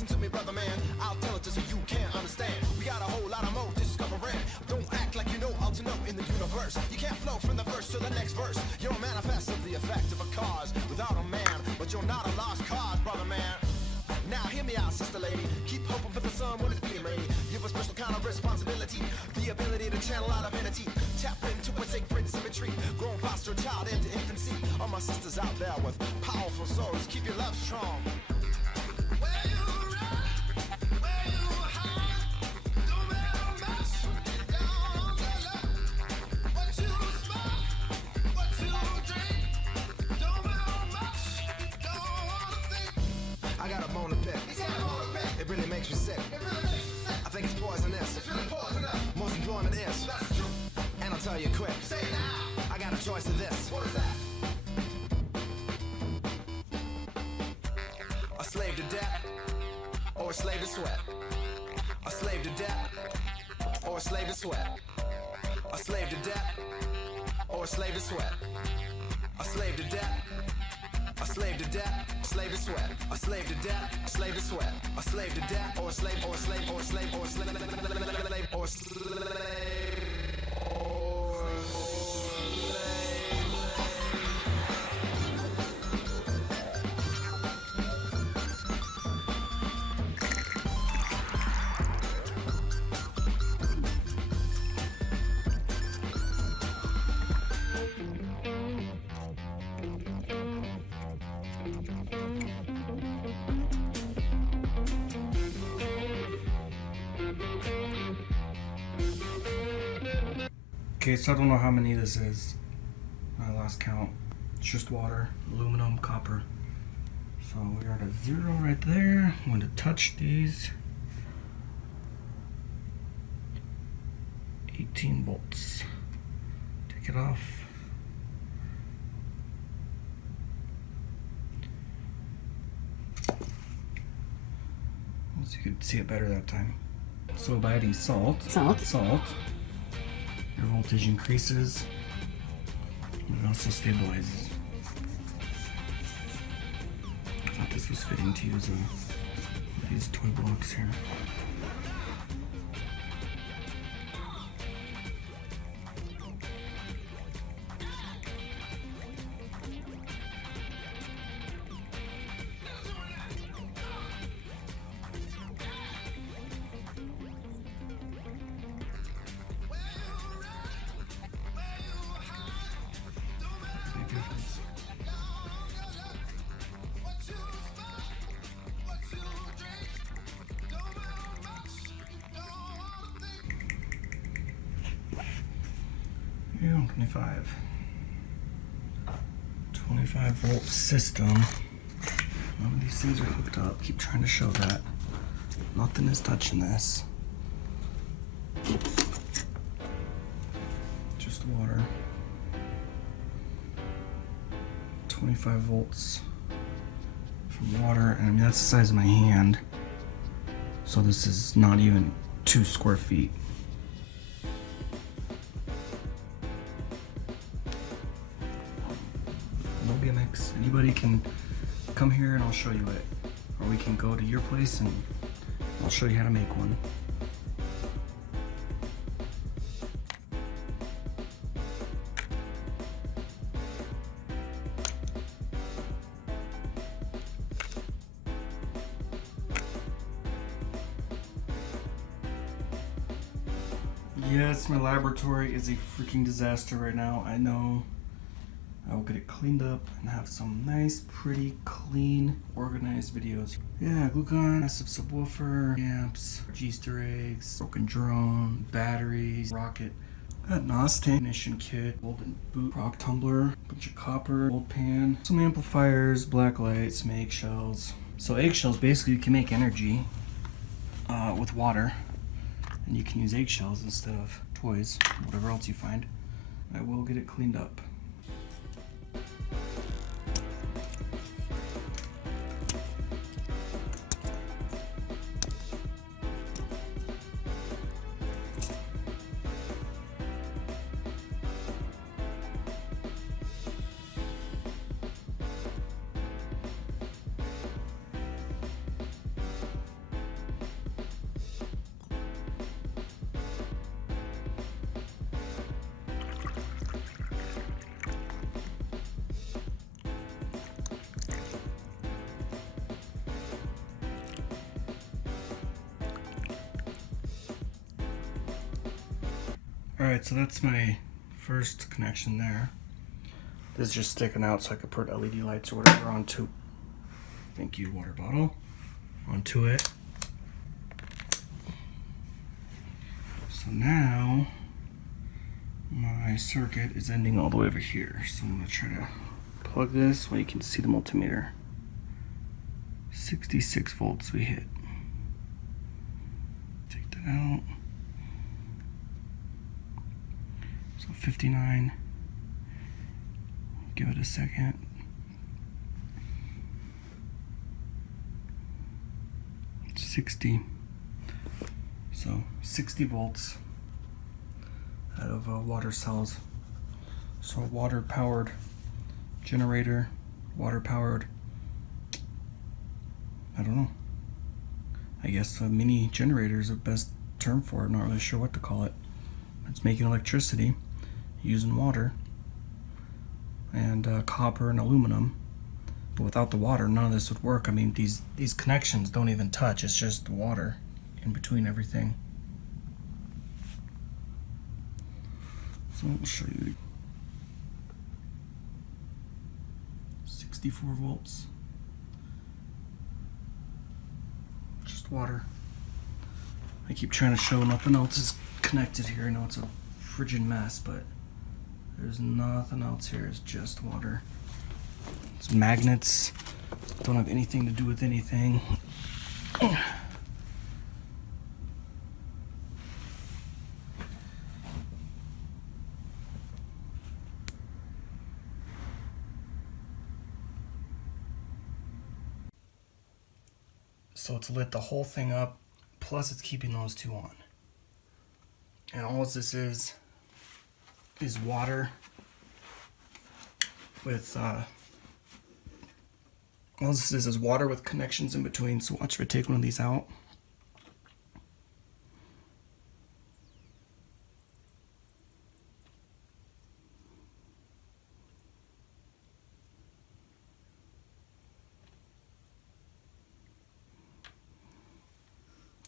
Listen to me, brother man, I'll tell it to so you can't understand. We got a whole lot of more discovering. Don't act like you know how to know in the universe. You can't flow from the verse to the next verse. You're a manifest of the effect of a cause without a man, but you're not a lost cause, brother man. Now hear me out, sister lady. Keep hoping for the sun when it's being rainy. Give a special kind of responsibility, the ability to channel out divinity. Tap into a sacred symmetry, growing foster child into infancy. All my sisters out there with powerful souls, keep your love strong. Where you ride, where you hide, don't matter much, down the low. What you smoke, what you drink, don't matter much, don't wanna think. I got a bone to pick. It really makes me sick. I think it's poisonous. It's really poisonous. Most employment is. That's true. And I'll tell you quick. Say it now. I got a choice of this. What is that? A slave to debt or a slave to sweat. A slave to debt or a slave to sweat. A slave to debt or a slave to sweat. A slave to debt. A slave to debt, slave to sweat. A slave to debt, slave to sweat. A slave to debt, or a slave, or a slave, or a slave, or a slave, or a slave. Okay, so I don't know how many this is. I lost count. It's just water, aluminum, copper. So we are at 0 right there. I'm going to touch these. 18 volts. Take it off. So you could see it better that time. So by adding salt, your voltage increases and it also stabilizes. I thought this was fitting to use these toy blocks here. Yeah, 25 volt system. None of these things are hooked up. Keep trying to show that. Nothing is touching this. Just water. 25 volts from water, and I mean that's the size of my hand. So this is not even 2 square feet. No gimmicks. Anybody can come here and I'll show you it. Or we can go to your place and I'll show you how to make one. Yes, my laboratory is a freaking disaster right now. I know. I will get it cleaned up and have some nice, pretty, clean, organized videos. Yeah, glucon, massive subwoofer, amps, Easter eggs, broken drone, batteries, rocket. Got an Austin ignition kit, golden boot, rock tumbler, bunch of copper, gold pan, some amplifiers, black lights, some eggshells. So eggshells, basically you can make energy with water. And you can use eggshells instead of toys, whatever else you find. I will get it cleaned up. Alright, so that's my first connection there. This is just sticking out so I could put LED lights or whatever onto, thank you, water bottle, onto it. So now my circuit is ending all the way over here. So I'm going to try to plug this so you can see the multimeter. 66 volts we hit. Take that out. So 59. Give it a second. It's 60. So 60 volts out of water cells. So a water powered generator, water powered, I don't know. I guess a mini generator is the best term for it. Not really sure what to call it. It's making electricity using water and copper and aluminum. But without the water, none of this would work. I mean, these connections don't even touch. It's just water in between everything. So I'll show you. 64 volts. Just water. I keep trying to show nothing else is connected here. I know it's a friggin' mess, but there's nothing else here. It's just water. It's magnets. Don't have anything to do with anything. So it's lit the whole thing up, plus it's keeping those two on. And all this is water with all this is water with connections in between. So watch if I take one of these out.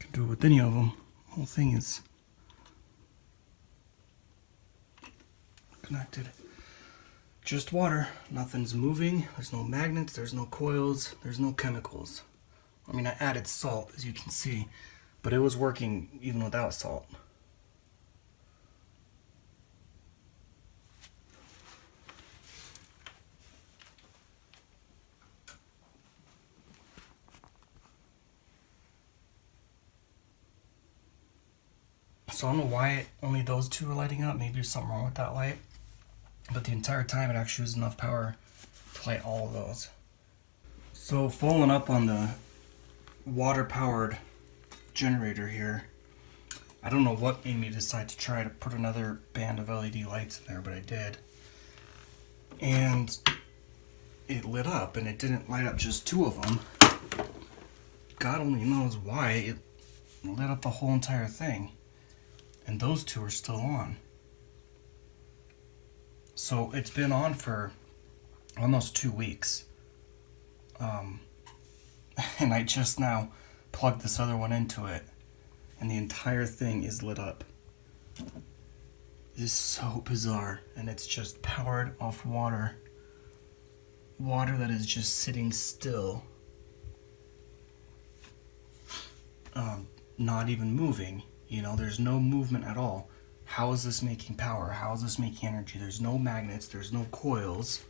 Can do it with any of them. The whole thing is connected. Just water. Nothing's moving. There's no magnets. There's no coils. There's no chemicals. I mean, I added salt, as you can see, but it was working even without salt. So I don't know why only those two are lighting up. Maybe there's something wrong with that light. But the entire time it actually was enough power to light all of those. So following up on the water powered generator here, I don't know what made me decide to try to put another band of LED lights in there, but I did. And it lit up, and it didn't light up just two of them. God only knows why it lit up the whole entire thing. And those two are still on. So it's been on for almost 2 weeks. And I just now plugged this other one into it, and the entire thing is lit up. It is so bizarre, and it's just powered off water. Water that is just sitting still. Not even moving. You know, there's no movement at all. How is this making power? How is this making energy? There's no magnets, there's no coils.